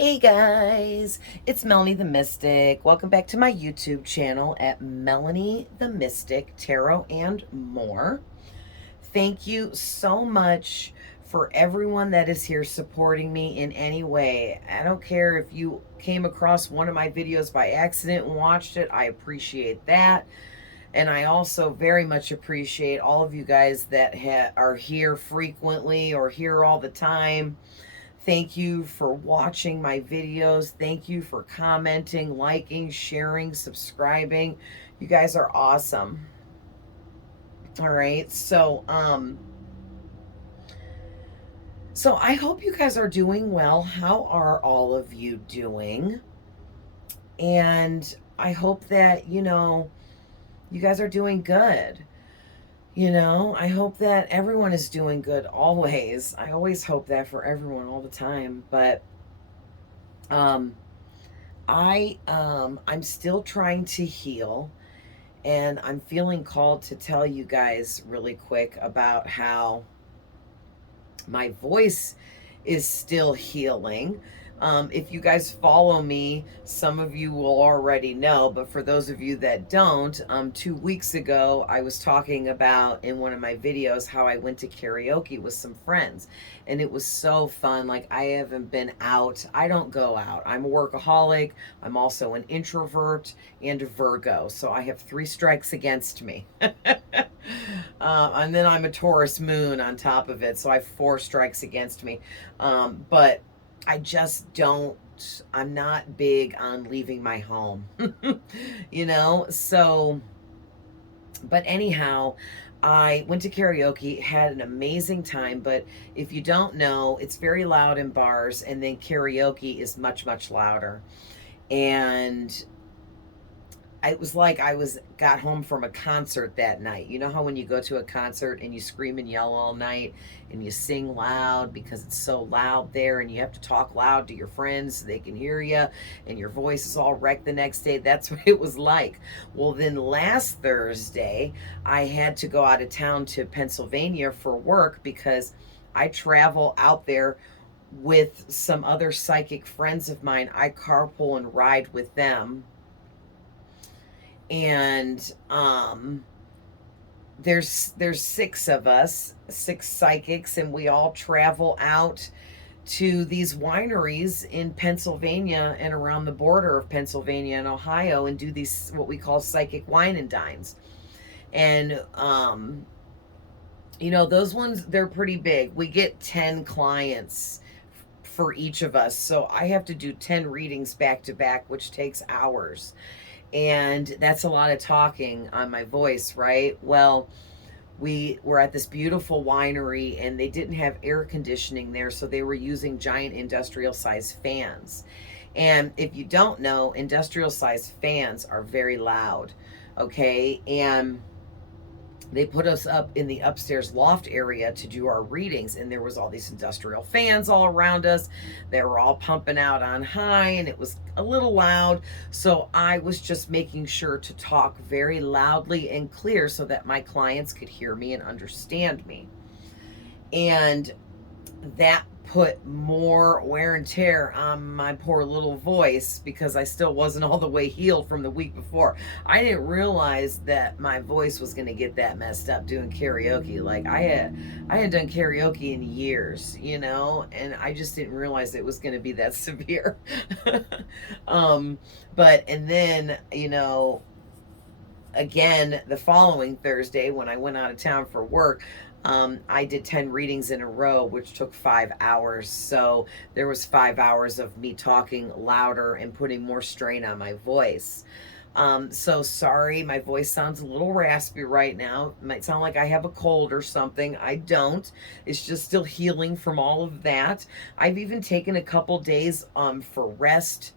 Hey guys, it's Melanie the Mystic. Welcome back to my YouTube channel at Melanie the Mystic Tarot and more. Thank you so much for everyone that is here supporting me in any way. I don't care if you came across one of my videos by accident and watched it. I appreciate that. And I also very much appreciate all of you guys that are here frequently or here all the time. Thank you for watching my videos. Thank you for commenting, liking, sharing, subscribing. You guys are awesome. All right. So I hope you guys are doing well. How are all of you doing? And I hope that, you guys are doing good. I hope that everyone is doing good always. I always hope that for everyone all the time, but um I'm still trying to heal, and I'm feeling called to tell you guys really quick about how my voice is still healing. If you guys follow me, some of you will already know, but for those of you that don't, 2 weeks ago, I was talking about in one of my videos how I went to karaoke with some friends, and it was so fun. Like, I haven't been out. I don't go out. I'm a workaholic. I'm also an introvert and a Virgo, so I have 3 strikes against me. And then I'm a Taurus moon on top of it, so I have 4 strikes against me. But I just don't, I'm not big on leaving my home, So, but anyhow, I went to karaoke, had an amazing time. But if you don't know, it's very loud in bars, and then karaoke is much, much louder. And it was like I got home from a concert that night. You know how when you go to a concert and you scream and yell all night and you sing loud because it's so loud there, and you have to talk loud to your friends so they can hear you, and your voice is all wrecked the next day? That's what it was like. Well, then last Thursday, I had to go out of town to Pennsylvania for work because I travel out there with some other psychic friends of mine. I carpool and ride with them, and there's 6 of us, 6 psychics, and we all travel out to these wineries in Pennsylvania and around the border of Pennsylvania and Ohio, and do these what we call psychic wine and dines. And those ones, they're pretty big. We get 10 clients for each of us, so I have to do 10 readings back to back, which takes hours. And that's a lot of talking on my voice, right? Well, we were at this beautiful winery, and they didn't have air conditioning there, so they were using giant industrial size fans. And if you don't know, industrial size fans are very loud, okay? And they put us up in the upstairs loft area to do our readings, and there was all these industrial fans all around us. They were all pumping out on high, and it was a little loud. So I was just making sure to talk very loudly and clear so that my clients could hear me and understand me. And that put more wear and tear on my poor little voice because I still wasn't all the way healed from the week before. I didn't realize that my voice was going to get that messed up doing karaoke. Like, I had done karaoke in years, and I just didn't realize it was going to be that severe. But and then, again, the following Thursday, when I went out of town for work, I did 10 readings in a row, which took 5 hours. So there was 5 hours of me talking louder and putting more strain on my voice. So sorry, my voice sounds a little raspy right now. It might sound like I have a cold or something. I don't. It's just still healing from all of that. I've even taken a couple days for rest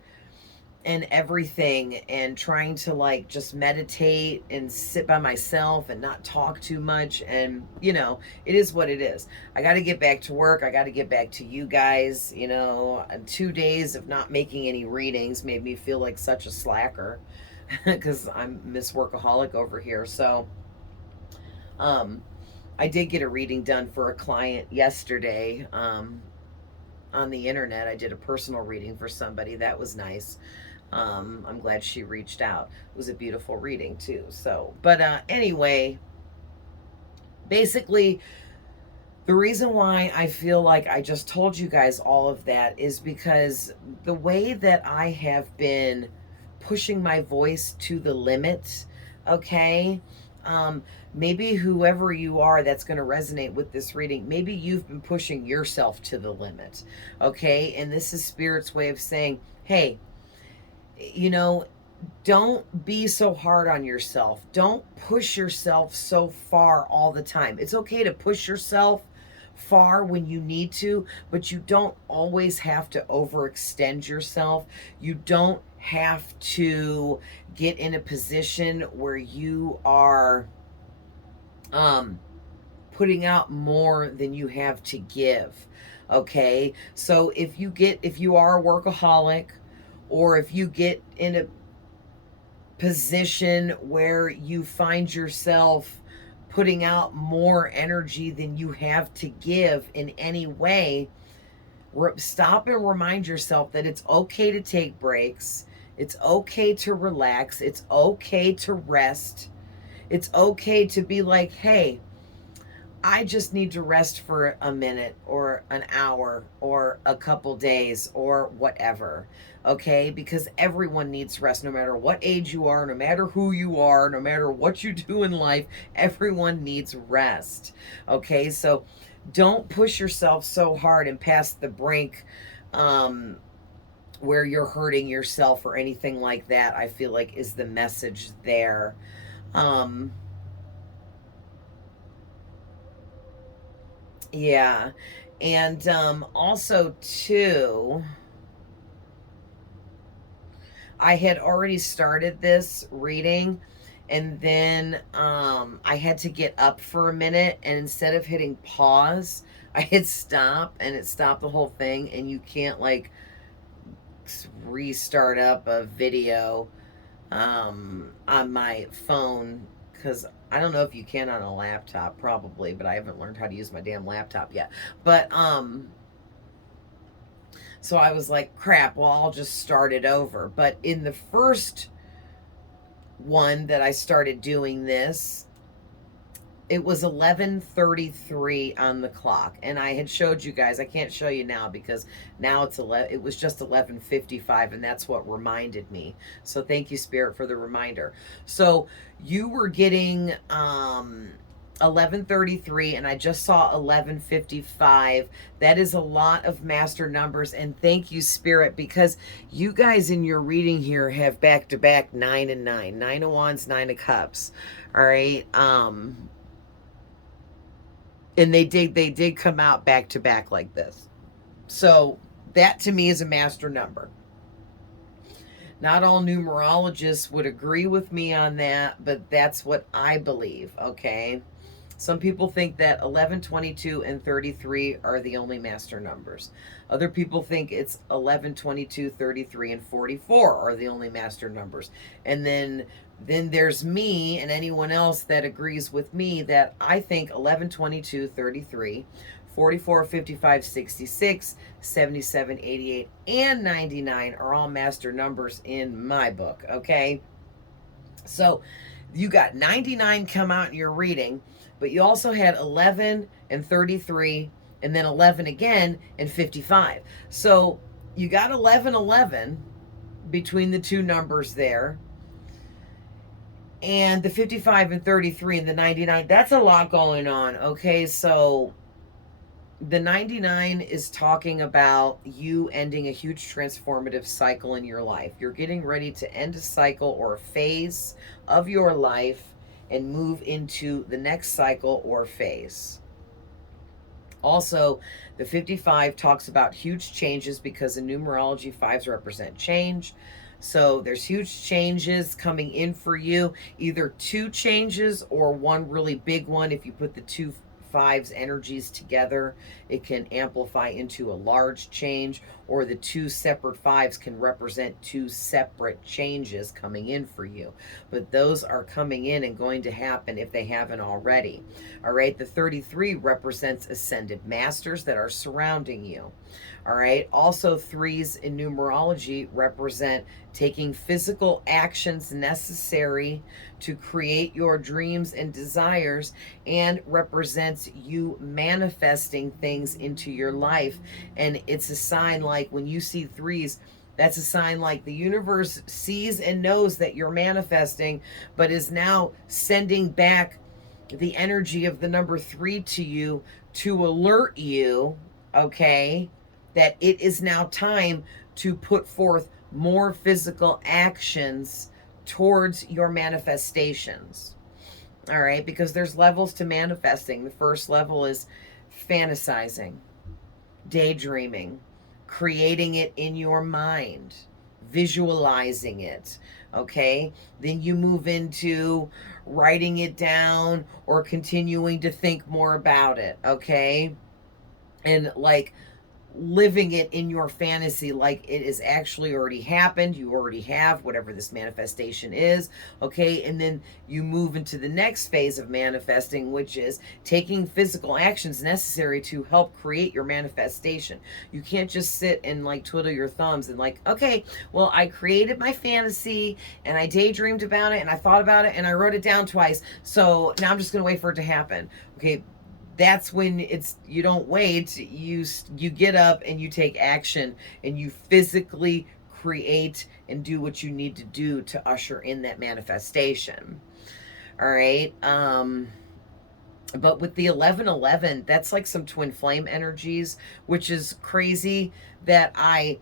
and everything, and trying to like just meditate and sit by myself and not talk too much. And it is what it is. I got to get back to work. I got to get back to you guys. And 2 days of not making any readings made me feel like such a slacker because I'm Miss Workaholic over here. So I did get a reading done for a client yesterday. on the internet. I did a personal reading for somebody. That was nice. I'm glad she reached out. It was a beautiful reading too. So, but anyway, basically, the reason why I feel like I just told you guys all of that is because the way that I have been pushing my voice to the limit, okay? Maybe whoever you are that's going to resonate with this reading, maybe you've been pushing yourself to the limit, okay? And this is Spirit's way of saying, hey, you know, don't be so hard on yourself. Don't push yourself so far all the time. It's okay to push yourself far when you need to, but you don't always have to overextend yourself. You don't have to get in a position where you are putting out more than you have to give. Okay? So if you are a workaholic, or if you get in a position where you find yourself putting out more energy than you have to give in any way, stop and remind yourself that it's okay to take breaks. It's okay to relax. It's okay to rest. It's okay to be like, hey, I just need to rest for a minute or an hour or a couple days or whatever, okay? Because everyone needs rest, no matter what age you are, no matter who you are, no matter what you do in life, everyone needs rest, okay? So don't push yourself so hard and past the brink where you're hurting yourself or anything like that, I feel like is the message there. Yeah. And also too, I had already started this reading, and then I had to get up for a minute, and instead of hitting pause, I hit stop, and it stopped the whole thing, and you can't like restart up a video on my phone, because I don't know if you can on a laptop, probably, but I haven't learned how to use my damn laptop yet. But so I was like, crap, well, I'll just start it over. But in the first one that I started doing this, it was 11:33 on the clock, and I had showed you guys. I can't show you now because now it's 11. It was just 11:55, and that's what reminded me. So thank you, Spirit, for the reminder. So you were getting 11:33, and I just saw 11:55. That is a lot of master numbers, and thank you, Spirit, because you guys in your reading here have back to back 9 and 9, 9 of Wands, 9 of Cups. All right. And they did come out back to back like this. So that to me is a master number. Not all numerologists would agree with me on that, but that's what I believe, okay? Some people think that 11, 22, and 33 are the only master numbers. Other people think it's 11, 22, 33, and 44 are the only master numbers. And then there's me and anyone else that agrees with me that I think 11, 22, 33, 44, 55, 66, 77, 88, and 99 are all master numbers in my book, okay? So you got 99 come out in your reading, but you also had 11 and 33, and then 11 again and 55. So you got 11, 11 between the two numbers there. And the 55 and 33 and the 99, that's a lot going on, okay? So the 99 is talking about you ending a huge transformative cycle in your life. You're getting ready to end a cycle or a phase of your life and move into the next cycle or phase. Also, the 55 talks about huge changes because in numerology, fives represent change. So there's huge changes coming in for you, either two changes or one really big one. If you put the two fives energies together, it can amplify into a large change, or the two separate fives can represent two separate changes coming in for you. But those are coming in and going to happen if they haven't already. All right, the 33 represents ascended masters that are surrounding you. All right. Also, threes in numerology represent taking physical actions necessary to create your dreams and desires, and represents you manifesting things into your life. And it's a sign like when you see threes, that's a sign like the universe sees and knows that you're manifesting, but is now sending back the energy of the number three to you to alert you, okay, that it is now time to put forth more physical actions towards your manifestations. All right, because there's levels to manifesting. The first level is fantasizing, daydreaming, creating it in your mind, visualizing it. Okay, then you move into writing it down or continuing to think more about it. Okay, and like living it in your fantasy like it is actually already happened. You already have whatever this manifestation is. Okay, and then you move into the next phase of manifesting, which is taking physical actions necessary to help create your manifestation. You can't just sit and like twiddle your thumbs and like, okay, well, I created my fantasy and I daydreamed about it and I thought about it and I wrote it down twice, so now I'm just gonna wait for it to happen. Okay, that's when it's, you don't wait, you get up and you take action and you physically create and do what you need to do to usher in that manifestation. All right. But with the 1111, that's like some twin flame energies, which is crazy that I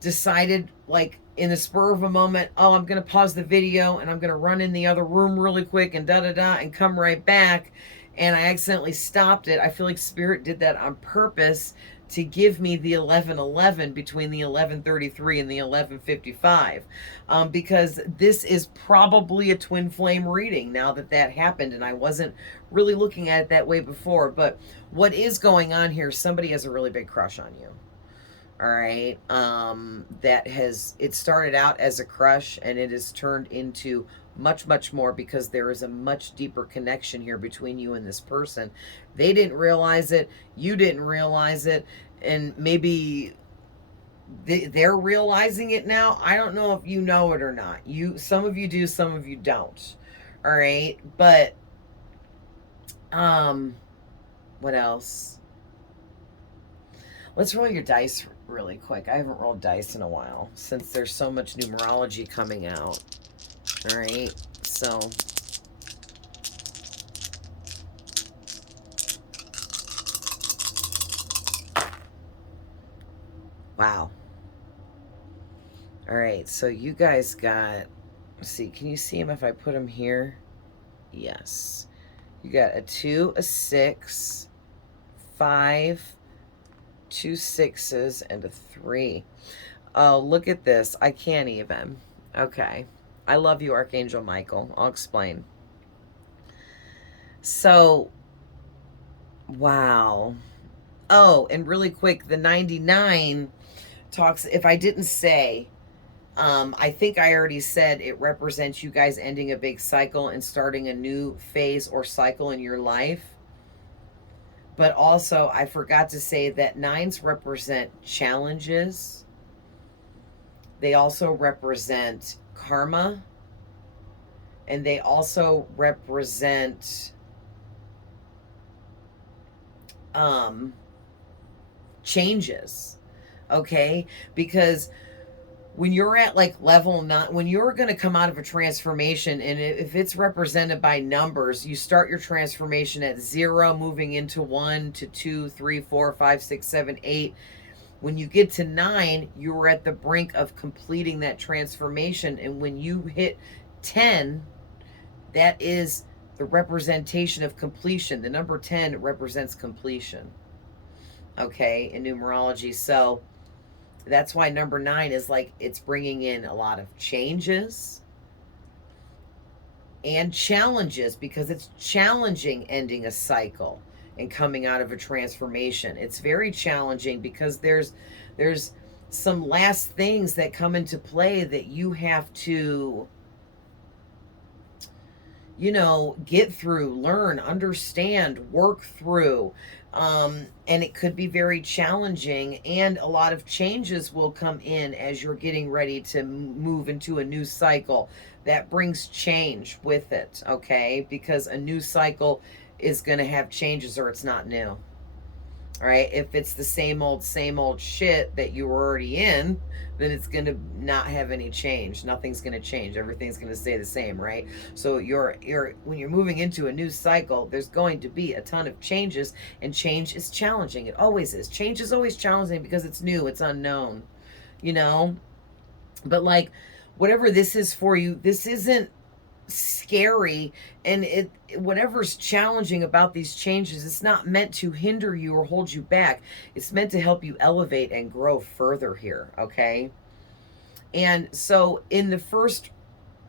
decided like in the spur of a moment, oh, I'm going to pause the video and I'm going to run in the other room really quick and da da da and come right back. And I accidentally stopped it. I feel like Spirit did that on purpose to give me the 1111 between the 1133 and the 1155, because this is probably a twin flame reading now that that happened, and I wasn't really looking at it that way before. But what is going on here, somebody has a really big crush on you. All right. That has, it started out as a crush and it has turned into much, much more, because there is a much deeper connection here between you and this person. They didn't realize it. You didn't realize it. And maybe they're realizing it now. I don't know if you know it or not. Some of you do, some of you don't. All right. But, what else? Let's roll your dice really quick. I haven't rolled dice in a while since there's so much numerology coming out. All right, so wow. All right, so you guys got, let's see, can you see them if I put them here? Yes. You got a 2, a 6, 5, 2 6s, and a 3. Oh, look at this. I can't even. Okay. I love you, Archangel Michael. I'll explain. So, wow. Oh, and really quick, the 99 talks, if I didn't say, I think I already said it represents you guys ending a big cycle and starting a new phase or cycle in your life. But also, I forgot to say that 9s represent challenges. They also represent karma. And they also represent changes. Okay? Because when you're at like level 9, when you're going to come out of a transformation, and if it's represented by numbers, you start your transformation at 0, moving into 1 to 2, 3, 4, 5, 6, 7, 8. When you get to 9, you're at the brink of completing that transformation. And when you hit 10, that is the representation of completion. The number 10 represents completion. Okay, in numerology. So that's why number 9 is like, it's bringing in a lot of changes and challenges, because it's challenging ending a cycle and coming out of a transformation. It's very challenging because there's some last things that come into play that you have to, you know, get through, learn, understand, work through. And it could be very challenging, and a lot of changes will come in as you're getting ready to move into a new cycle. That brings change with it, okay? Because a new cycle is going to have changes, or it's not new. All right, if it's the same old shit that you were already in, then it's going to not have any change. Nothing's going to change. Everything's going to stay the same, right? So you're when you're moving into a new cycle, there's going to be a ton of changes, and change is challenging. It always is. Change is always challenging because it's new, it's unknown, you know? But like whatever this is for you, this isn't scary, and it whatever's challenging about these changes, it's not meant to hinder you or hold you back. It's meant to help you elevate and grow further here, okay? And so in the first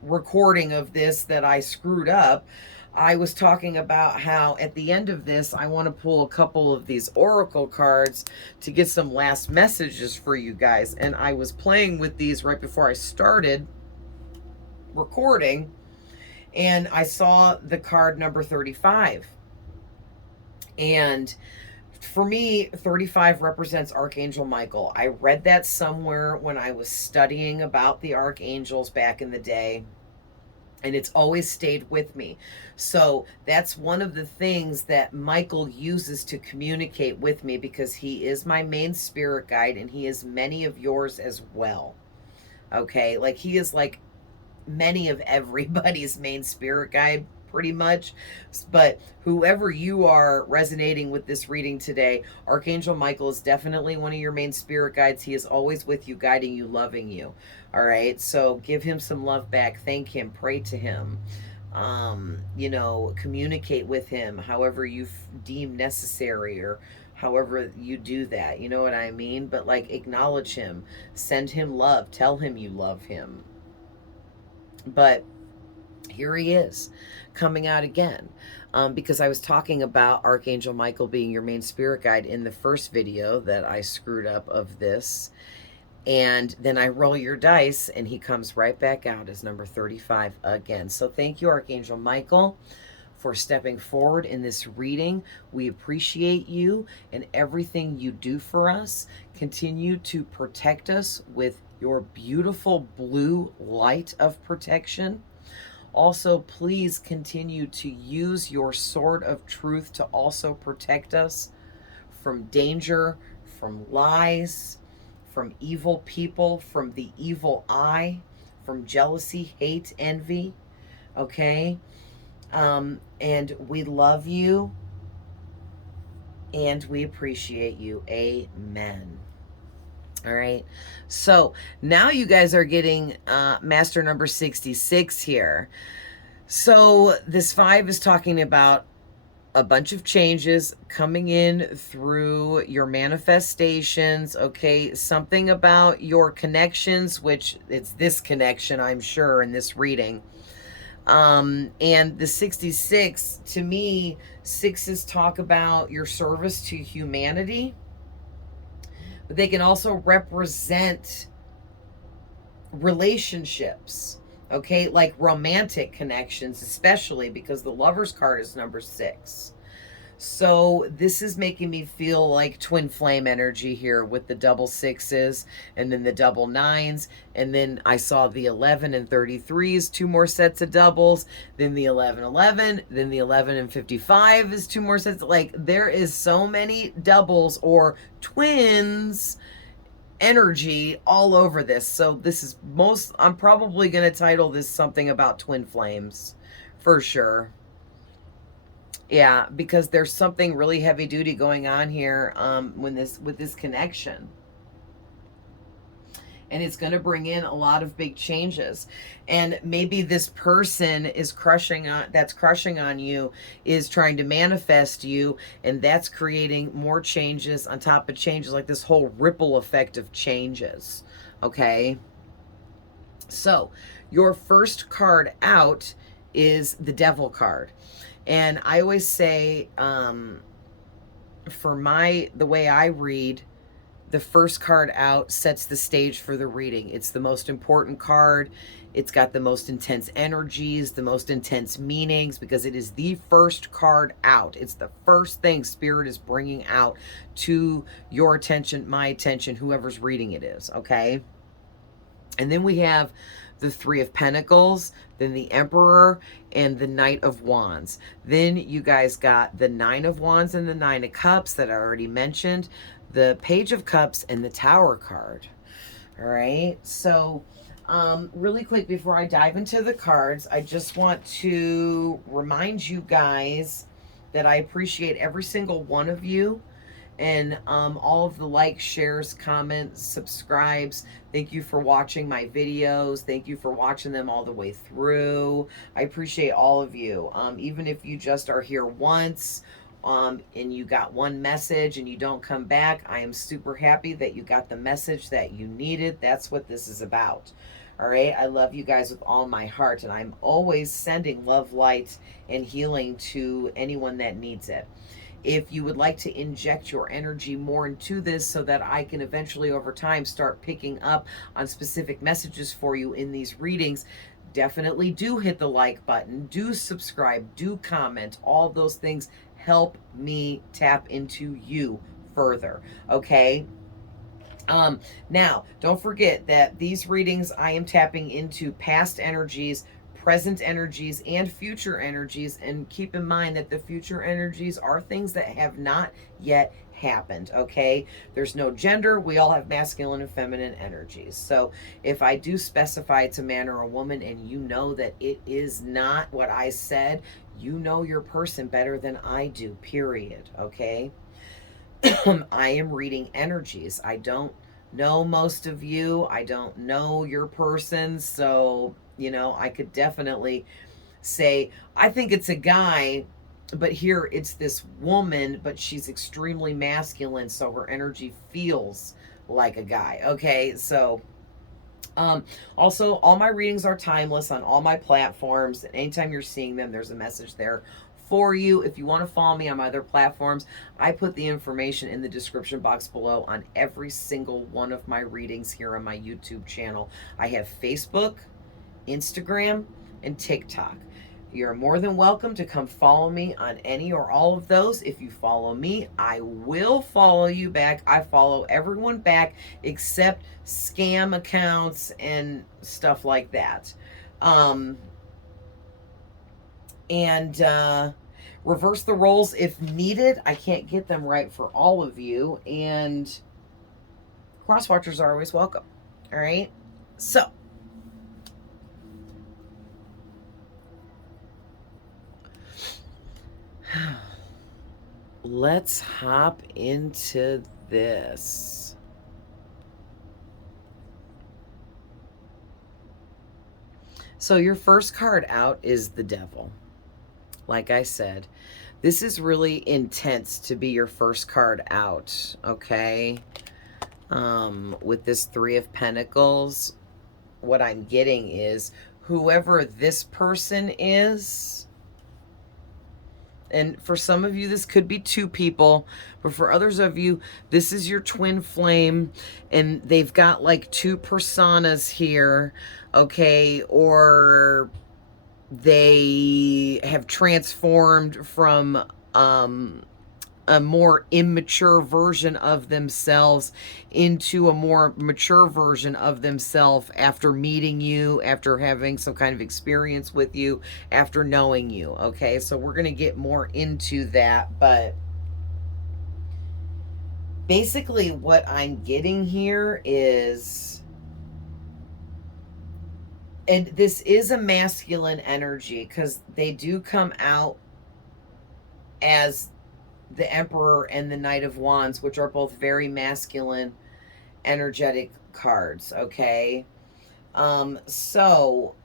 recording of this that I screwed up, I was talking about how at the end of this, I want to pull a couple of these oracle cards to get some last messages for you guys. And I was playing with these right before I started recording, and I saw the card number 35. And for me, 35 represents Archangel Michael. I read that somewhere when I was studying about the archangels back in the day, and it's always stayed with me. So that's one of the things that Michael uses to communicate with me, because he is my main spirit guide, and he is many of yours as well. Okay, like he is like many of everybody's main spirit guide, pretty much. But whoever you are resonating with this reading today, Archangel Michael is definitely one of your main spirit guides. He is always with you, guiding you, loving you. All right, so give him some love back. Thank him, pray to him, you know, communicate with him however you deem necessary, or however you do that, you know what I mean? But like, acknowledge him, send him love, tell him you love him. But here he is coming out again, because I was talking about Archangel Michael being your main spirit guide in the first video that I screwed up of this. And then I roll your dice, and he comes right back out as number 35 again. So thank you, Archangel Michael, for stepping forward in this reading. We appreciate you and everything you do for us. Continue to protect us with your beautiful blue light of protection. Also, please continue to use your sword of truth to also protect us from danger, from lies, from evil people, from the evil eye, from jealousy, hate, envy. Okay? And we love you, and we appreciate you. Amen. All right. So now you guys are getting master number 66 here. So this 5 is talking about a bunch of changes coming in through your manifestations, okay? Something about your connections, which it's this connection, I'm sure, in this reading. And the 66, to me, 6s talk about your service to humanity, but they can also represent relationships, okay? Like romantic connections, especially because the Lover's card is number 6. So this is making me feel like twin flame energy here with the double 6s and then the double 9s. And then I saw the 11 and 33s, 2 more sets of doubles, then the 11, 11, then the 11 and 55 is 2 more sets. Like, there is so many doubles or twins energy all over this. So this is I'm probably going to title this something about twin flames for sure. Yeah, because there's something really heavy duty going on here with this connection. And it's going to bring in a lot of big changes. And maybe this person is crushing on you is trying to manifest you, and that's creating more changes on top of changes, like this whole ripple effect of changes. Okay? So, your first card out is the Devil card. And I always say, for the way I read, the first card out sets the stage for the reading. It's the most important card. It's got the most intense energies, the most intense meanings, because it is the first card out. It's the first thing Spirit is bringing out to your attention, my attention, whoever's reading it is, okay? And then we have the Three of Pentacles, then the Emperor, and the Knight of Wands. Then you guys got the Nine of Wands and the Nine of Cups that I already mentioned, the Page of Cups, and the Tower card. All right, so really quick before I dive into the cards, I just want to remind you guys that I appreciate every single one of you, and all of the likes, shares, comments, subscribes. Thank you for watching my videos. Thank you for watching them all the way through. I appreciate all of you. Even if you just are here once, and you got one message and you don't come back, I am super happy that you got the message that you needed. That's what this is about. All right, I love you guys with all my heart, and I'm always sending love, light, and healing to anyone that needs it. If you would like to inject your energy more into this so that I can eventually over time start picking up on specific messages for you in these readings, definitely do hit the like button, do subscribe, do comment. All those things help me tap into you further, okay? Now, don't forget that these readings, I am tapping into past energies, present energies, and future energies. And keep in mind that the future energies are things that have not yet happened, okay? There's no gender. We all have masculine and feminine energies. So if I do specify it's a man or a woman and you know that it is not what I said, you know your person better than I do, period, okay? I am reading energies. I don't know most of you. I don't know your person. So, you know, I could definitely say, I think it's a guy, but here it's this woman, but she's extremely masculine. So her energy feels like a guy. Okay. So, also, all my readings are timeless on all my platforms. Anytime you're seeing them, there's a message there for you. If you want to follow me on my other platforms, I put the information in the description box below on every single one of my readings here on my YouTube channel. I have Facebook, Instagram, and TikTok. You're more than welcome to come follow me on any or all of those. If you follow me, I will follow you back. I follow everyone back except scam accounts and stuff like that. And reverse the roles if needed. I can't get them right for all of you. And cross watchers are always welcome. All right. So let's hop into this. So your first card out is the Devil. Like I said, this is really intense to be your first card out, okay? With this Three of Pentacles, what I'm getting is whoever this person is, and for some of you, this could be two people, but for others of you, this is your twin flame, and they've got like two personas here, okay? Or they have transformed from a more immature version of themselves into a more mature version of themselves after meeting you, after having some kind of experience with you, after knowing you, okay? So we're going to get more into that, but basically what I'm getting here is, and this is a masculine energy because they do come out as the Emperor and the Knight of Wands, which are both very masculine energetic cards, okay? So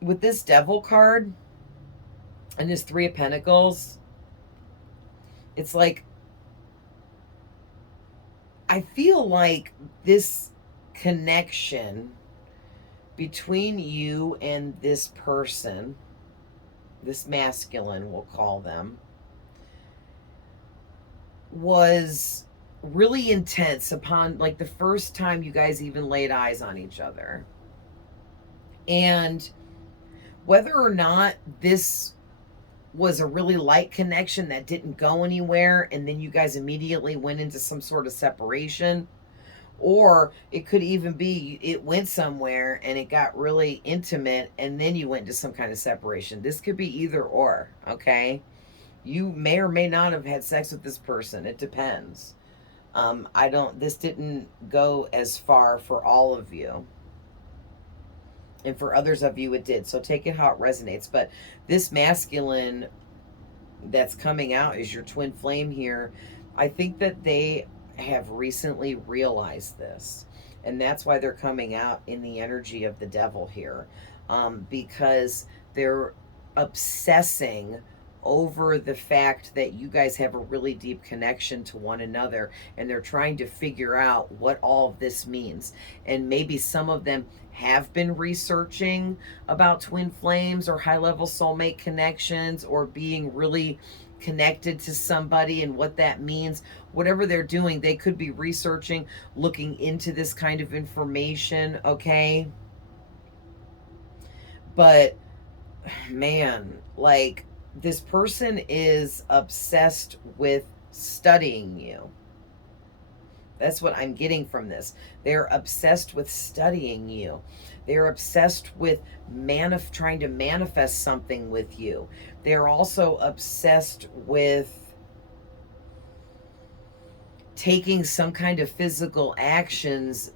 with this Devil card and this Three of Pentacles, it's like, I feel like this connection between you and this person, this masculine, we'll call them, was really intense upon like the first time you guys even laid eyes on each other. And whether or not this was a really light connection that didn't go anywhere and then you guys immediately went into some sort of separation, or it could even be it went somewhere and it got really intimate and then you went into some kind of separation. This could be either or, okay? You may or may not have had sex with this person. It depends. This didn't go as far for all of you. And for others of you, it did. So take it how it resonates. But this masculine that's coming out is your twin flame here. I think that they have recently realized this. And that's why they're coming out in the energy of the devil here. Because they're obsessing over the fact that you guys have a really deep connection to one another, and they're trying to figure out what all of this means. And maybe some of them have been researching about twin flames or high level soulmate connections or being really connected to somebody and what that means. Whatever they're doing, they could be researching, looking into this kind of information, okay? But man, like, this person is obsessed with studying you. That's what I'm getting from this. They're obsessed with studying you. They're obsessed with trying to manifest something with you. They're also obsessed with taking some kind of physical actions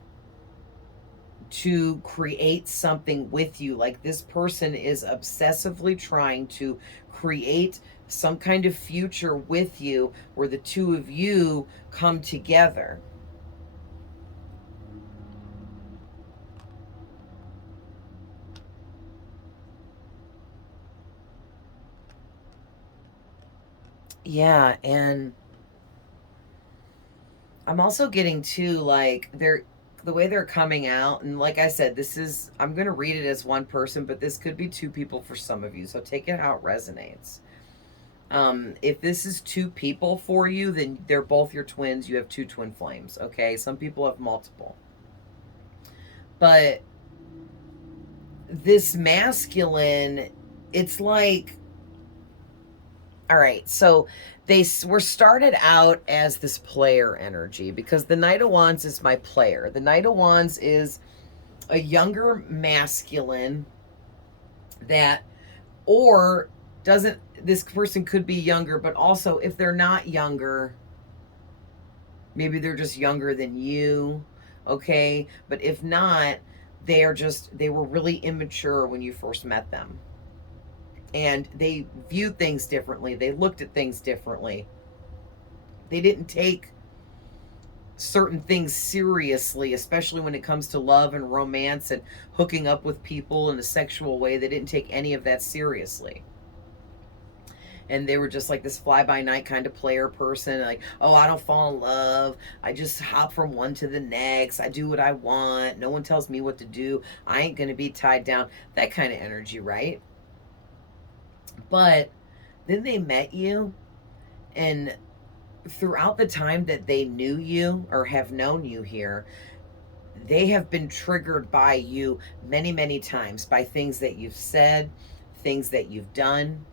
to create something with you. Like, this person is obsessively trying to create some kind of future with you where the two of you come together. Yeah, and I'm also getting too, like, the way they're coming out, and like I said, I'm going to read it as one person, but this could be two people for some of you, so take it how it resonates. If this is two people for you, then they're both your twins. You have two twin flames, okay? Some people have multiple. But this masculine, it's like, all right, so they were started out as this player energy because the Knight of Wands is my player. The Knight of Wands is a younger masculine that, or doesn't, this person could be younger, but also if they're not younger, maybe they're just younger than you, okay? But if not, they were really immature when you first met them. And they viewed things differently. They looked at things differently. They didn't take certain things seriously, especially when it comes to love and romance and hooking up with people in a sexual way. They didn't take any of that seriously. And they were just like this fly-by-night kind of player person. Like, oh, I don't fall in love. I just hop from one to the next. I do what I want. No one tells me what to do. I ain't going to be tied down. That kind of energy, right? But then they met you, and throughout the time that they knew you or have known you here, they have been triggered by you many, many times by things that you've said, things that you've done,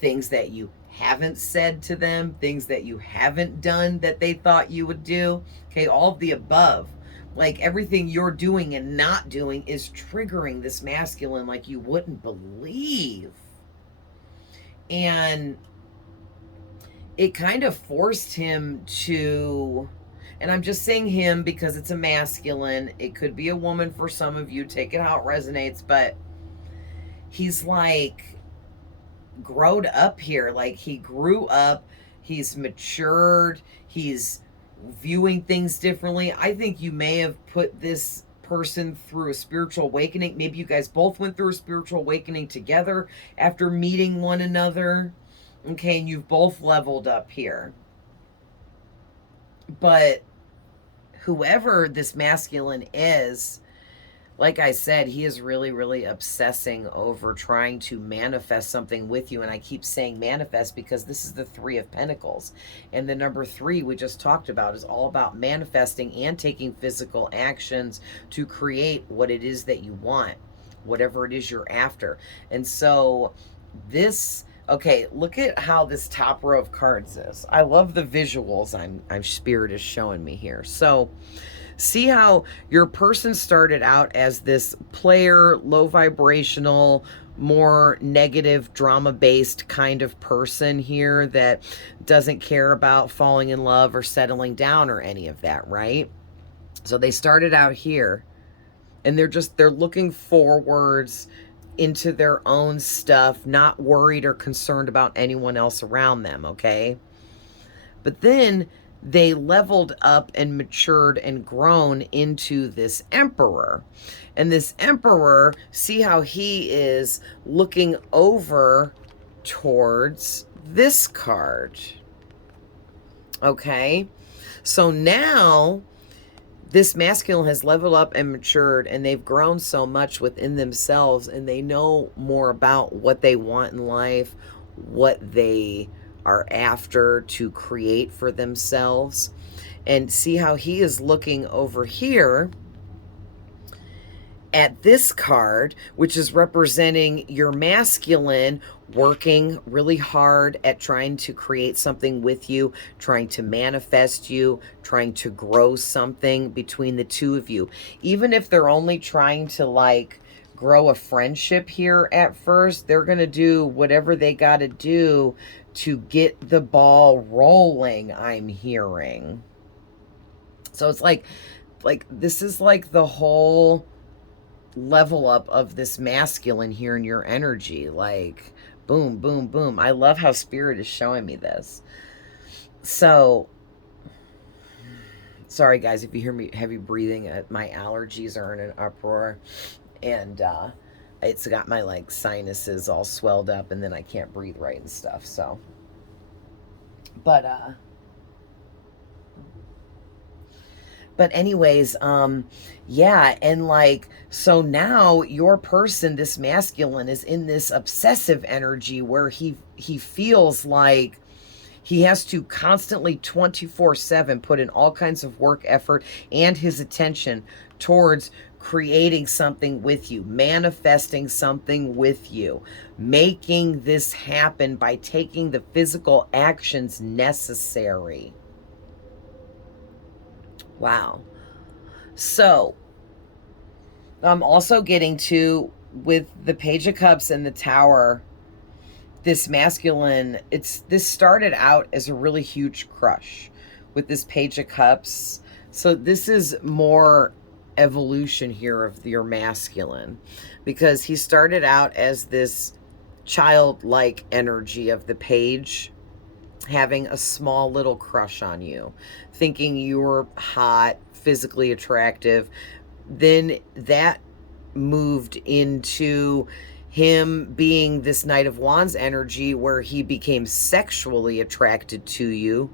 things that you haven't said to them, things that you haven't done that they thought you would do. Okay, all of the above. Like, everything you're doing and not doing is triggering this masculine like you wouldn't believe. And it kind of forced him to, and I'm just saying him because it's a masculine. It could be a woman for some of you. Take it how it resonates. But he's like growed up here. Like, he grew up. He's matured. He's viewing things differently. I think you may have put this person through a spiritual awakening. Maybe you guys both went through a spiritual awakening together after meeting one another. Okay, and you've both leveled up here. But whoever this masculine is, like I said, he is really, really obsessing over trying to manifest something with you. And I keep saying manifest because this is the Three of Pentacles. And the number 3 we just talked about is all about manifesting and taking physical actions to create what it is that you want, whatever it is you're after. And so this, okay, look at how this top row of cards is. I love the visuals I'm Spirit is showing me here. So see how your person started out as this player, low vibrational, more negative, drama-based kind of person here that doesn't care about falling in love or settling down or any of that, right? So they started out here, and they're looking forwards into their own stuff, not worried or concerned about anyone else around them, okay? But then they leveled up and matured and grown into this emperor. And this emperor, see how he is looking over towards this card. Okay? So now this masculine has leveled up and matured, and they've grown so much within themselves, and they know more about what they want in life, what they are after to create for themselves. And see how he is looking over here at this card, which is representing your masculine working really hard at trying to create something with you, trying to manifest you, trying to grow something between the two of you. Even if they're only trying to like grow a friendship here at first, they're going to do whatever they got to do to get the ball rolling, I'm hearing. So it's like this is like the whole level up of this masculine here in your energy. Like, boom, boom, boom. I love how Spirit is showing me this. So, sorry guys, if you hear me heavy breathing, my allergies are in an uproar. And it's got my like sinuses all swelled up, and then I can't breathe right and stuff. So, but anyways, yeah, and like, so now your person, this masculine, is in this obsessive energy where he feels like he has to constantly 24/7 put in all kinds of work, effort, and his attention towards creating something with you, manifesting something with you, making this happen by taking the physical actions necessary. Wow. So, I'm also getting to, with the Page of Cups and the Tower, this masculine, this started out as a really huge crush with this Page of Cups. So this is more evolution here of your masculine, because he started out as this childlike energy of the page, having a small little crush on you, thinking you were hot, physically attractive. Then that moved into him being this Knight of Wands energy where he became sexually attracted to you,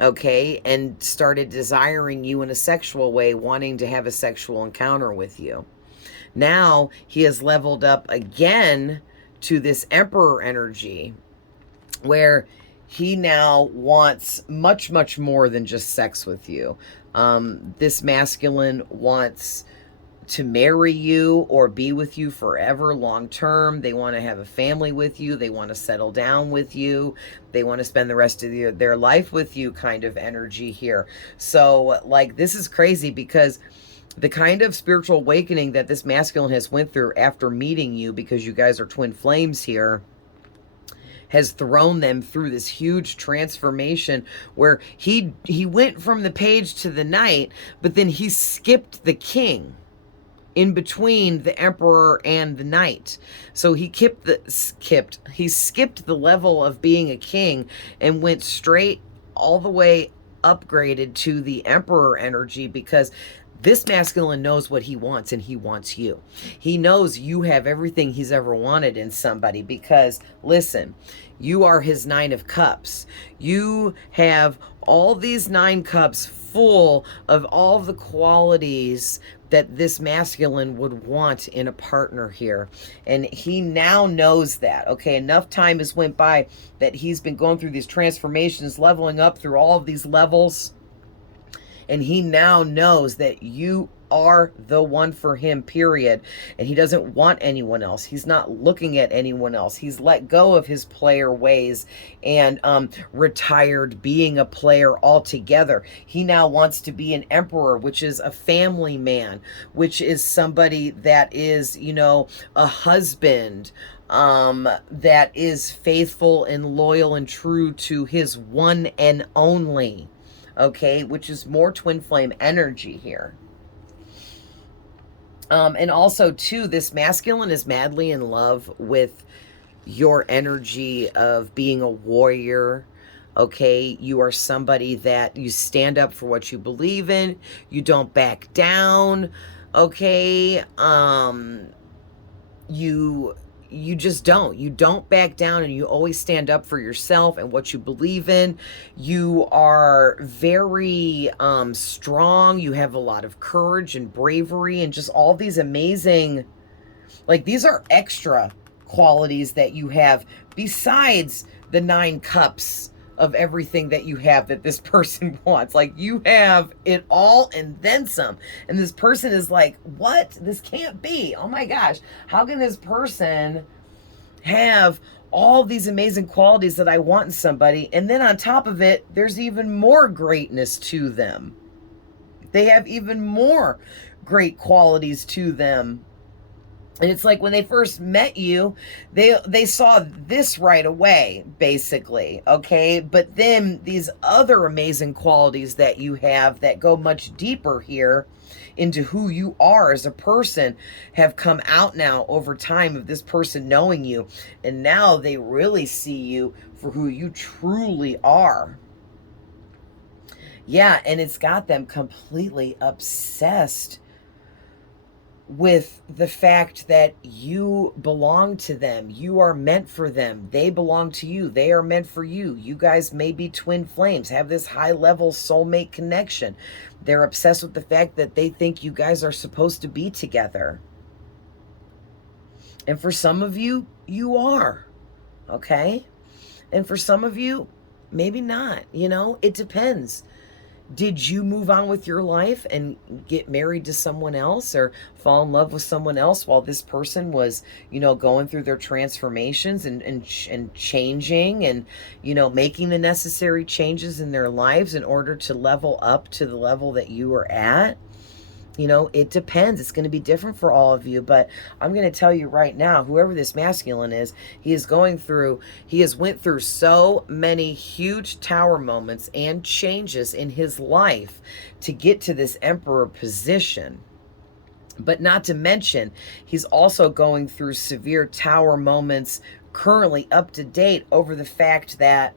okay, and started desiring you in a sexual way, wanting to have a sexual encounter with you. Now he has leveled up again to this Emperor energy, where he now wants much, much more than just sex with you. This masculine wants to marry you or be with you forever, long term. They want to have a family with you. They want to settle down with you. They want to spend the rest of their life with you, kind of energy here. So like, this is crazy, because the kind of spiritual awakening that this masculine has went through after meeting you, because you guys are twin flames here, has thrown them through this huge transformation where he went from the page to the knight, but then he skipped the king in between the emperor and the knight. So he skipped the level of being a king and went straight all the way upgraded to the emperor energy, because this masculine knows what he wants, and he wants you. He knows you have everything he's ever wanted in somebody, because listen, you are his 9 of Cups. You have all these 9 cups full of all of the qualities that this masculine would want in a partner here. And he now knows that, okay, enough time has went by that he's been going through these transformations, leveling up through all of these levels. And he now knows that you are the one for him, period. And he doesn't want anyone else. He's not looking at anyone else. He's let go of his player ways and retired being a player altogether. He now wants to be an emperor, which is a family man, which is somebody that is, you know, a husband, that is faithful and loyal and true to his one and only. Okay, which is more twin flame energy here. And also, too, this masculine is madly in love with your energy of being a warrior. Okay, you are somebody that you stand up for what you believe in. You don't back down. Okay, you just don't. You don't back down, and you always stand up for yourself and what you believe in. You are very strong. You have a lot of courage and bravery and just all these amazing, like, these are extra qualities that you have besides the 9 cups of everything that you have that this person wants. Like, you have it all and then some. And this person is like, what? This can't be. Oh my gosh. How can this person have all these amazing qualities that I want in somebody? And then on top of it, there's even more greatness to them. They have even more great qualities to them. And it's like when they first met you, they saw this right away, basically, okay? But then these other amazing qualities that you have that go much deeper here into who you are as a person have come out now over time of this person knowing you. And now they really see you for who you truly are. Yeah, and it's got them completely obsessed with the fact that you belong to them. You are meant for them. They belong to you. They are meant for you. You guys may be twin flames, have this high level soulmate connection. They're obsessed with the fact that they think you guys are supposed to be together. And for some of you, you are. Okay? And for some of you, maybe not. You know, it depends. Did you move on with your life and get married to someone else or fall in love with someone else while this person was, you know, going through their transformations and changing and, you know, making the necessary changes in their lives in order to level up to the level that you were at? You know, it depends. It's going to be different for all of you, but I'm going to tell you right now, whoever this masculine is, he has went through so many huge tower moments and changes in his life to get to this emperor position. But not to mention, he's also going through severe tower moments currently up to date over the fact that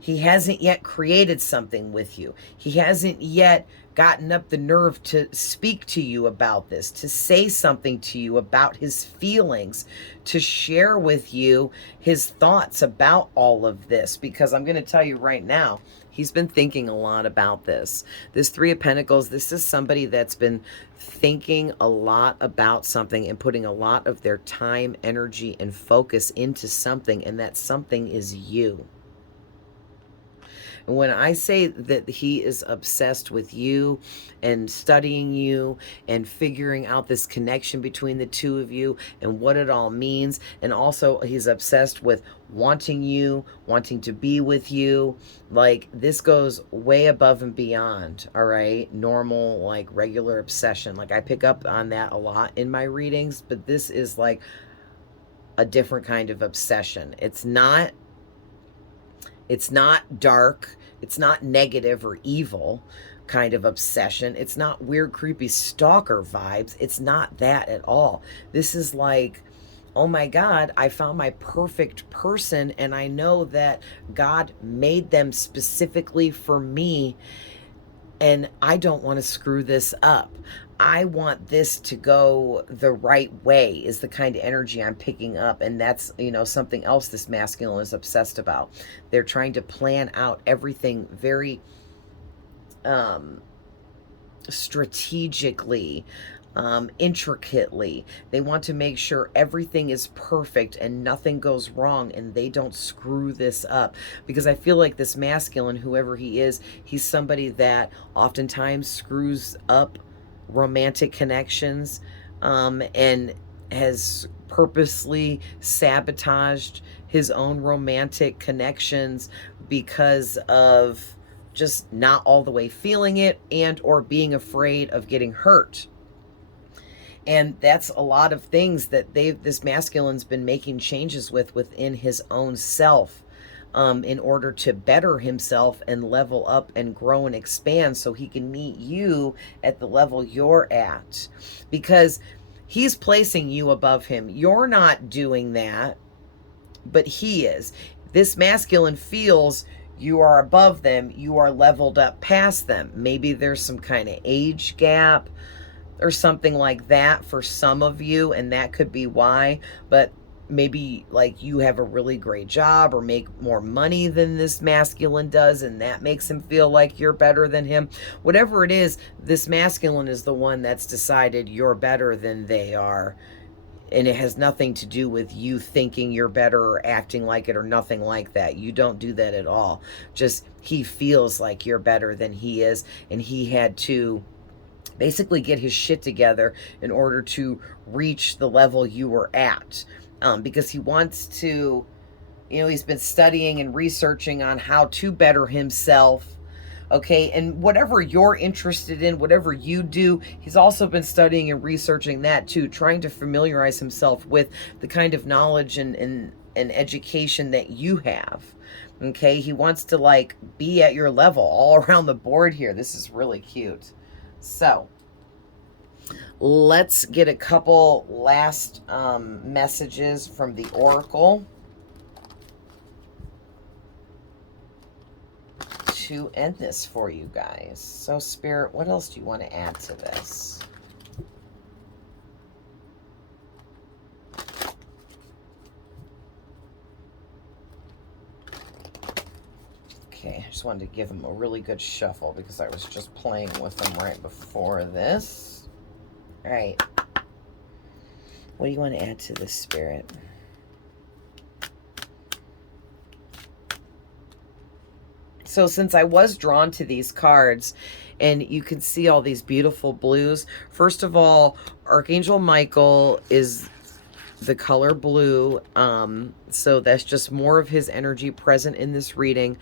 he hasn't yet created something with you. He hasn't yet gotten up the nerve to speak to you about this, to say something to you about his feelings, to share with you his thoughts about all of this. Because I'm going to tell you right now, he's been thinking a lot about this. This 3 of Pentacles, this is somebody that's been thinking a lot about something and putting a lot of their time, energy, and focus into something, and that something is you. And when I say that he is obsessed with you and studying you and figuring out this connection between the two of you and what it all means, and also he's obsessed with wanting you, wanting to be with you, like, this goes way above and beyond, all right, normal, like, regular obsession. Like, I pick up on that a lot in my readings, but this is like a different kind of obsession. It's not dark. It's not negative or evil kind of obsession. It's not weird, creepy stalker vibes. It's not that at all. This is like, oh my God, I found my perfect person, and I know that God made them specifically for me, and I don't want to screw this up. I want this to go the right way, is the kind of energy I'm picking up. And that's, you know, something else this masculine is obsessed about. They're trying to plan out everything very strategically, intricately. They want to make sure everything is perfect and nothing goes wrong and they don't screw this up. Because I feel like this masculine, whoever he is, he's somebody that oftentimes screws up romantic connections, and has purposely sabotaged his own romantic connections because of just not all the way feeling it and or being afraid of getting hurt. And that's a lot of things that this masculine's been making changes within his own self, in order to better himself and level up and grow and expand so he can meet you at the level you're at. Because he's placing you above him. You're not doing that, but he is. This masculine feels you are above them, you are leveled up past them. Maybe there's some kind of age gap or something like that for some of you, and that could be why. But maybe like you have a really great job or make more money than this masculine does, and that makes him feel like you're better than him. Whatever it is, this masculine is the one that's decided you're better than they are. And it has nothing to do with you thinking you're better or acting like it or nothing like that. You don't do that at all. Just he feels like you're better than he is, and he had to basically get his shit together in order to reach the level you were at. Because he wants to, he's been studying and researching on how to better himself. Okay, and whatever you're interested in, whatever you do, he's also been studying and researching that too, trying to familiarize himself with the kind of knowledge and education that you have. Okay, he wants to like be at your level all around the board here. This is really cute. So let's get a couple last messages from the Oracle to end this for you guys. So Spirit, what else do you want to add to this? Okay, I just wanted to give him a really good shuffle because I was just playing with him right before this. All right. What do you want to add to this, Spirit? So since I was drawn to these cards, and you can see all these beautiful blues, first of all, Archangel Michael is the color blue. So that's just more of his energy present in this reading.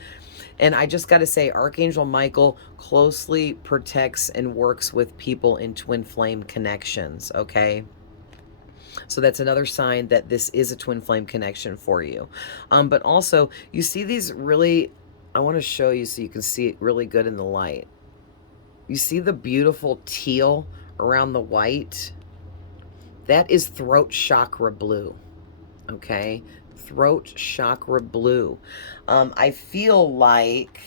And I just got to say, Archangel Michael closely protects and works with people in twin flame connections, okay? So that's another sign that this is a twin flame connection for you. But also, you see these really, I want to show you so you can see it really good in the light. You see the beautiful teal around the white? That is throat chakra blue, okay? Throat chakra blue. I feel like,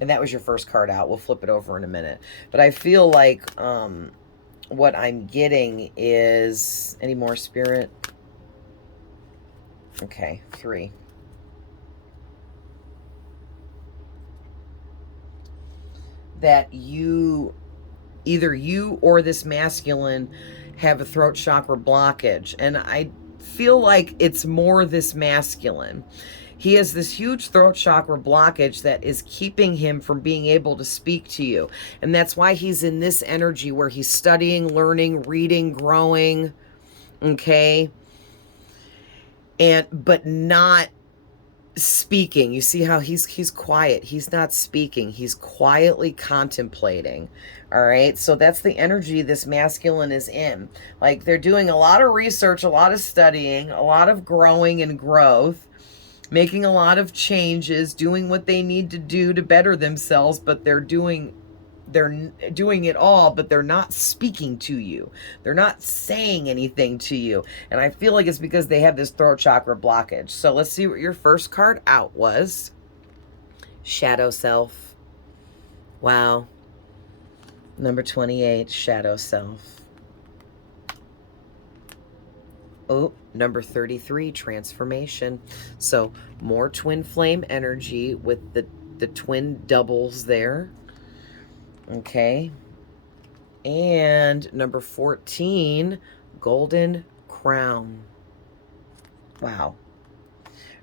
and that was your first card out. We'll flip it over in a minute. But I feel like what I'm getting is, any more, Spirit? Okay, 3. That you, either you or this masculine have a throat chakra blockage. And I feel like it's more this masculine. He has this huge throat chakra blockage that is keeping him from being able to speak to you. And that's why he's in this energy where he's studying, learning, reading, growing, okay? But not speaking. You see how he's quiet. He's not speaking. He's quietly contemplating. All right. So that's the energy this masculine is in. Like, they're doing a lot of research, a lot of studying, a lot of growing and growth, making a lot of changes, doing what they need to do to better themselves, but they're doing it all, but they're not speaking to you. They're not saying anything to you. And I feel like it's because they have this throat chakra blockage. So let's see what your first card out was. Shadow Self. Wow. Number 28, Shadow Self. Oh, number 33, Transformation. So more twin flame energy with the twin doubles there. Okay. And number 14, golden crown. Wow.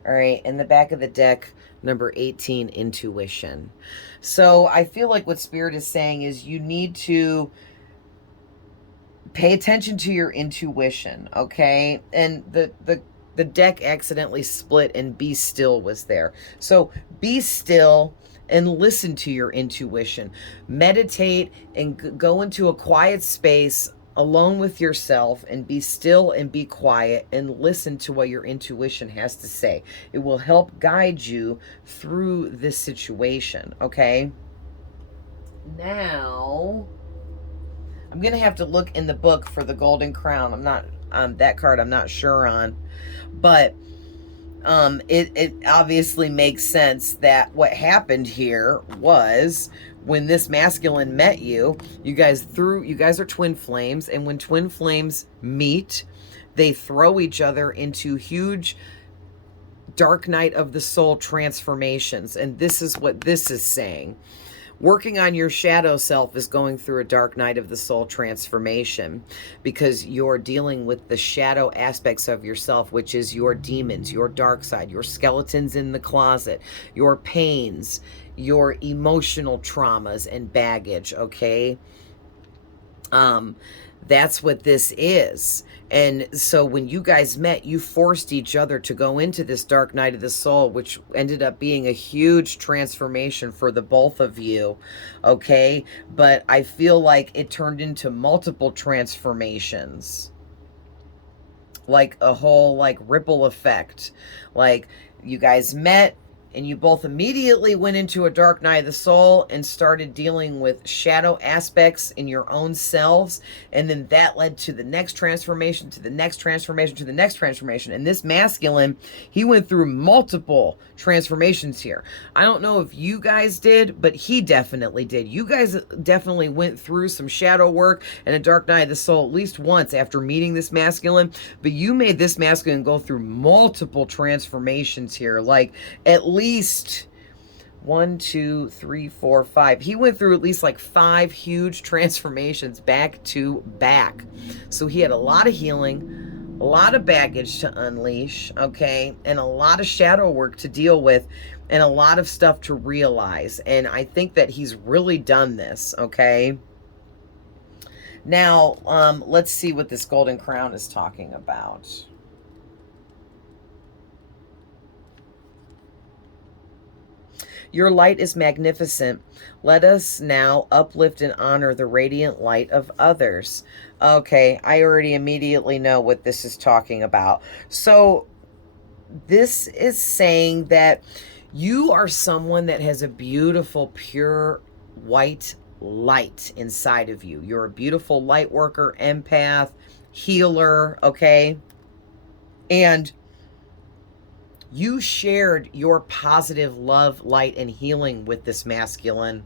All right, in the back of the deck, number 18, intuition. So I feel like what Spirit is saying is you need to pay attention to your intuition, okay? And the deck accidentally split and be still was there. So be still and listen to your intuition. Meditate and go into a quiet space alone with yourself and be still and be quiet and listen to what your intuition has to say. It will help guide you through this situation, okay? Now, I'm going to have to look in the book for the golden crown. I'm not that card I'm not sure on. But it obviously makes sense that what happened here was when this masculine met you, you guys are twin flames, and when twin flames meet, they throw each other into huge dark night of the soul transformations. And this is what this is saying. Working on your shadow self is going through a dark night of the soul transformation because you're dealing with the shadow aspects of yourself, which is your demons, your dark side, your skeletons in the closet, your pains, your emotional traumas and baggage, okay? That's what this is. And so when you guys met, you forced each other to go into this dark night of the soul, which ended up being a huge transformation for the both of you, okay? But I feel like it turned into multiple transformations, like a whole like ripple effect. Like you guys met, and you both immediately went into a dark night of the soul and started dealing with shadow aspects in your own selves. And then that led to the next transformation, to the next transformation, to the next transformation. And this masculine, he went through multiple transformations here. I don't know if you guys did, but he definitely did. You guys definitely went through some shadow work and a dark night of the soul at least once after meeting this masculine. But you made this masculine go through multiple transformations here, like at least 1, 2, 3, 4, 5. He went through at least like 5 huge transformations back to back. So he had a lot of healing, a lot of baggage to unleash, okay, and a lot of shadow work to deal with, and a lot of stuff to realize. And I think that he's really done this, okay? Now, let's see what this golden crown is talking about. Your light is magnificent. Let us now uplift and honor the radiant light of others. Okay, I already immediately know what this is talking about. So this is saying that you are someone that has a beautiful, pure, white light inside of you. You're a beautiful light worker, empath, healer, okay? And you shared your positive love, light, and healing with this masculine.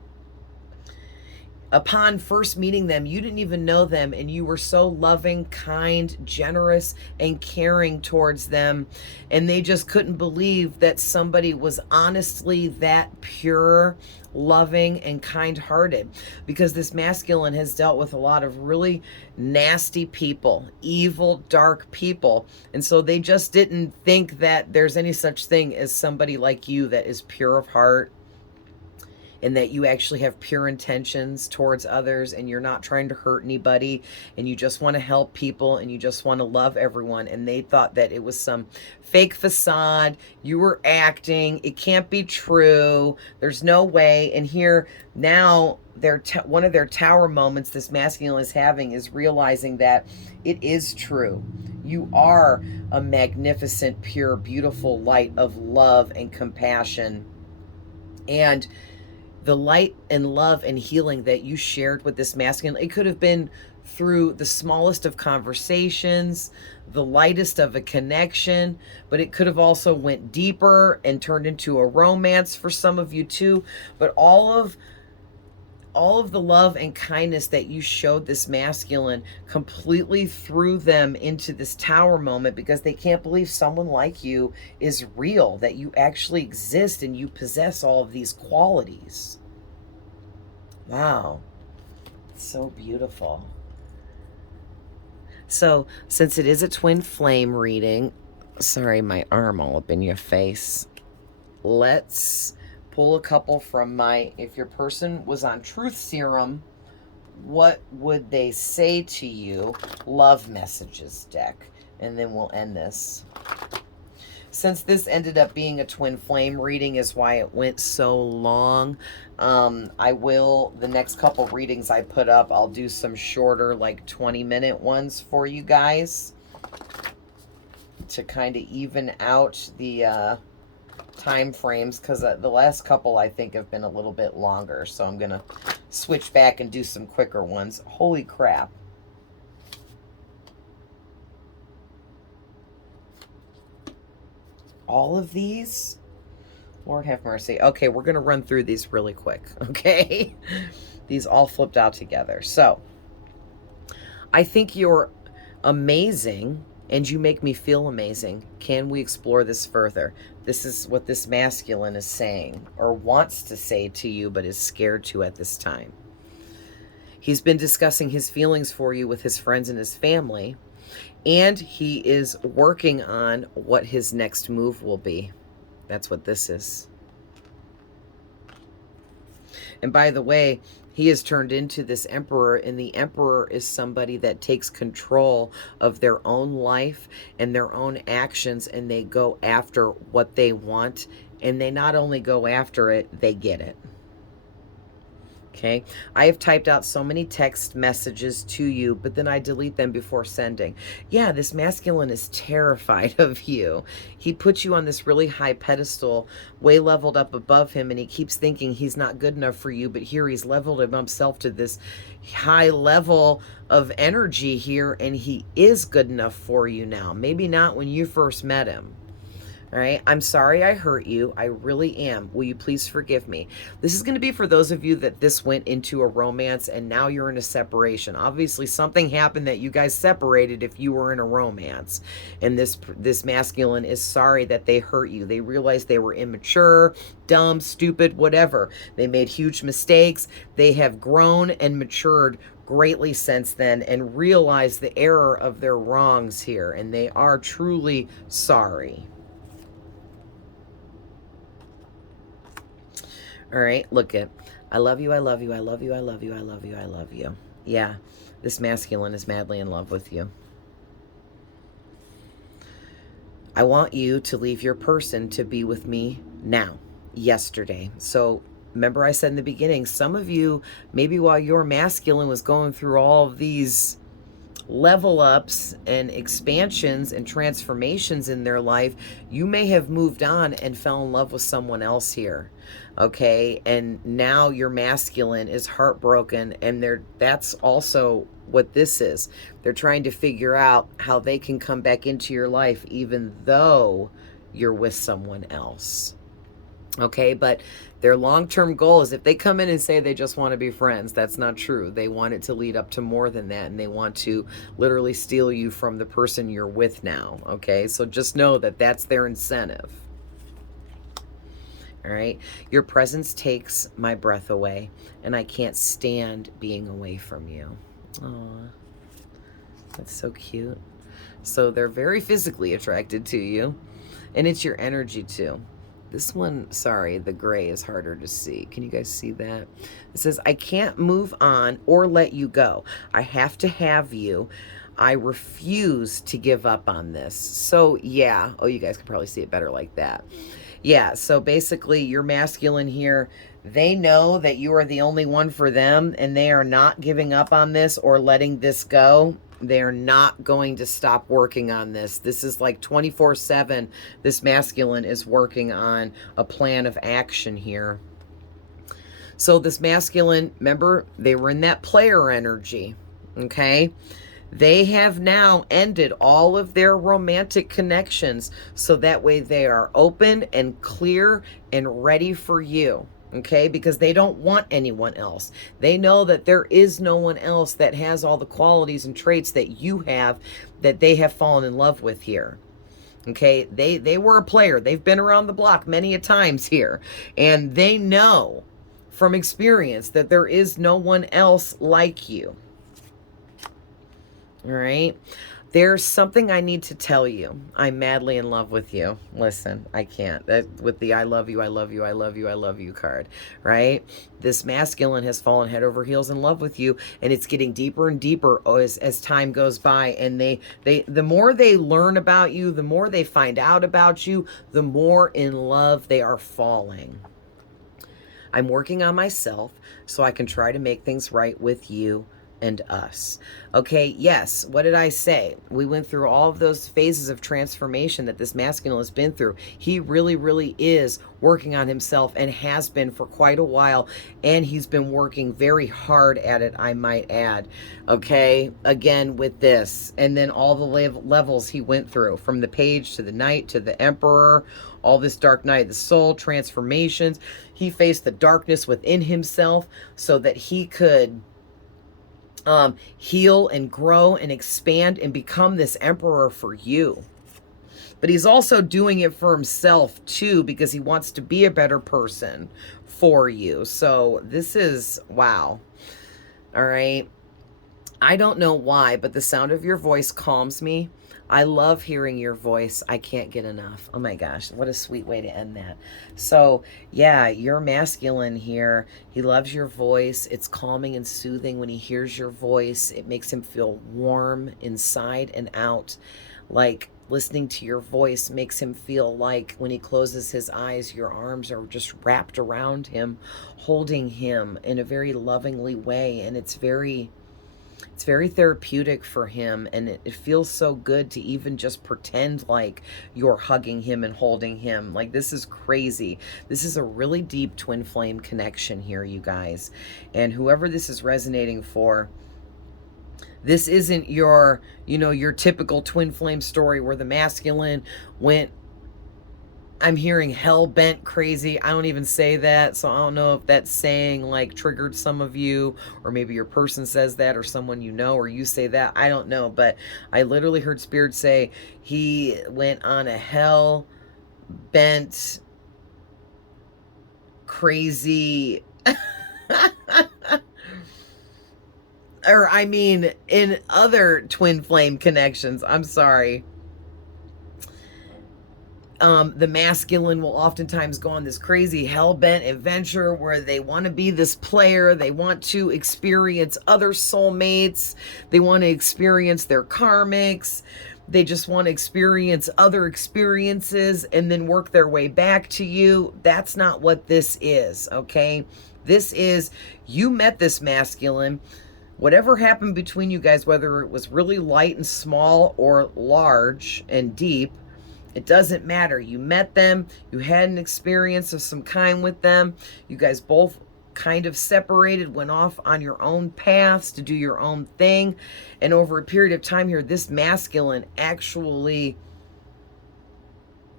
Upon first meeting them, you didn't even know them, and you were so loving, kind, generous, and caring towards them. And they just couldn't believe that somebody was honestly that pure, loving, and kind-hearted, because this masculine has dealt with a lot of really nasty people, evil, dark people. And so they just didn't think that there's any such thing as somebody like you that is pure of heart, and that you actually have pure intentions towards others, and you're not trying to hurt anybody, and you just want to help people, and you just want to love everyone. And they thought that it was some fake facade. You were acting. It can't be true. There's no way. And here now, one of their tower moments this masculine is having is realizing that it is true. You are a magnificent, pure, beautiful light of love and compassion. And the light and love and healing that you shared with this masculine, it could have been through the smallest of conversations, the lightest of a connection, but it could have also went deeper and turned into a romance for some of you too. But all of the love and kindness that you showed this masculine completely threw them into this tower moment, because they can't believe someone like you is real, that you actually exist and you possess all of these qualities. Wow. So beautiful. So, since it is a twin flame reading, sorry, my arm all up in your face. Let's pull a couple from my, if your person was on truth serum, what would they say to you? Love messages deck. And then we'll end this. Since this ended up being a twin flame reading is why it went so long. I will, the next couple readings I put up, I'll do some shorter, like 20-minute ones for you guys to kind of even out the time frames, because the last couple I think have been a little bit longer. So I'm going to switch back and do some quicker ones. Holy crap. All of these? Lord have mercy. Okay, we're going to run through these really quick, okay? These all flipped out together. So, I think you're amazing, and you make me feel amazing. Can we explore this further? This is what this masculine is saying, or wants to say to you, but is scared to at this time. He's been discussing his feelings for you with his friends and his family, and he is working on what his next move will be. That's what this is. And by the way, he has turned into this emperor, and the emperor is somebody that takes control of their own life and their own actions, and they go after what they want, and they not only go after it, they get it. Okay, I have typed out so many text messages to you, but then I delete them before sending. Yeah, this masculine is terrified of you. He puts you on this really high pedestal, way leveled up above him, and he keeps thinking he's not good enough for you, but here he's leveled himself to this high level of energy here, and he is good enough for you now. Maybe not when you first met him. All right, I'm sorry I hurt you. I really am. Will you please forgive me? This is going to be for those of you that this went into a romance and now you're in a separation. Obviously, something happened that you guys separated if you were in a romance. And this masculine is sorry that they hurt you. They realized they were immature, dumb, stupid, whatever. They made huge mistakes. They have grown and matured greatly since then and realized the error of their wrongs here. And they are truly sorry. All right, look it. I love you, I love you, I love you, I love you, I love you, I love you. Yeah, this masculine is madly in love with you. I want you to leave your person to be with me now, yesterday. So remember I said in the beginning, some of you, maybe while your masculine was going through all of these level ups and expansions and transformations in their life, you may have moved on and fell in love with someone else here. Okay, and now your masculine is heartbroken, and that's also what this is. They're trying to figure out how they can come back into your life even though you're with someone else. Okay, but their long-term goal is, if they come in and say they just want to be friends, that's not true. They want it to lead up to more than that, and they want to literally steal you from the person you're with now. Okay, so just know that that's their incentive. All right, your presence takes my breath away, and I can't stand being away from you. Aw, that's so cute. So they're very physically attracted to you, and it's your energy too. This one, sorry, the gray is harder to see. Can you guys see that? It says, I can't move on or let you go. I have to have you. I refuse to give up on this. So yeah, oh, you guys can probably see it better like that. Yeah, so basically your masculine here, they know that you are the only one for them, and they are not giving up on this or letting this go. They're not going to stop working on this. This is like 24/7. This masculine is working on a plan of action here. So this masculine, remember, they were in that player energy, okay? They have now ended all of their romantic connections, so that way they are open and clear and ready for you, okay? Because they don't want anyone else. They know that there is no one else that has all the qualities and traits that you have, that they have fallen in love with here. Okay, they were a player. They've been around the block many a times here, and they know from experience that there is no one else like you. All right. There's something I need to tell you. I'm madly in love with you. Listen, I can't. That with the I love you, I love you, I love you, I love you card, right? This masculine has fallen head over heels in love with you, and it's getting deeper and deeper as time goes by. And the more they learn about you, the more they find out about you, the more in love they are falling. I'm working on myself so I can try to make things right with you and us. Okay, yes, what did I say? We went through all of those phases of transformation that this masculine has been through. He really, really is working on himself and has been for quite a while, and he's been working very hard at it, I might add. Okay, again with this, and then all the levels he went through, from the page to the knight to the emperor, all this dark night of the soul, transformations. He faced the darkness within himself so that he could heal and grow and expand and become this emperor for you. But he's also doing it for himself too, because he wants to be a better person for you. So this is, wow. All right. I don't know why, but the sound of your voice calms me. I love hearing your voice. I can't get enough. Oh my gosh, what a sweet way to end that. So yeah, you're masculine here. He loves your voice. It's calming and soothing when he hears your voice. It makes him feel warm inside and out. Like listening to your voice makes him feel like when he closes his eyes, your arms are just wrapped around him, holding him in a very lovingly way. And it's very therapeutic for him, and it feels so good to even just pretend like you're hugging him and holding him. Like, this is crazy. This is a really deep twin flame connection here, you guys. And whoever this is resonating for, this isn't your, your typical twin flame story where the masculine went, I'm hearing hell bent crazy. I don't even say that, so I don't know if that saying like triggered some of you, or maybe your person says that, or someone you know, or you say that. I don't know, but I literally heard Spirit say he went on a hell bent crazy or I mean in other twin flame connections. I'm sorry. The masculine will oftentimes go on this crazy hell-bent adventure where they want to be this player. They want to experience other soulmates. They want to experience their karmics. They just want to experience other experiences and then work their way back to you. That's not what this is, okay? This is, you met this masculine. Whatever happened between you guys, whether it was really light and small or large and deep, it doesn't matter. You met them. You had an experience of some kind with them. You guys both kind of separated, went off on your own paths to do your own thing. And over a period of time here, this masculine actually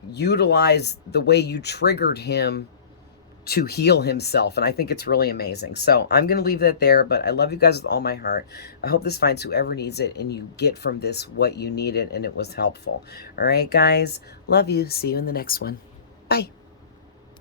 utilized the way you triggered him to heal himself. And I think it's really amazing. So I'm going to leave that there, but I love you guys with all my heart. I hope this finds whoever needs it and you get from this what you needed and it was helpful. All right, guys. Love you. See you in the next one. Bye.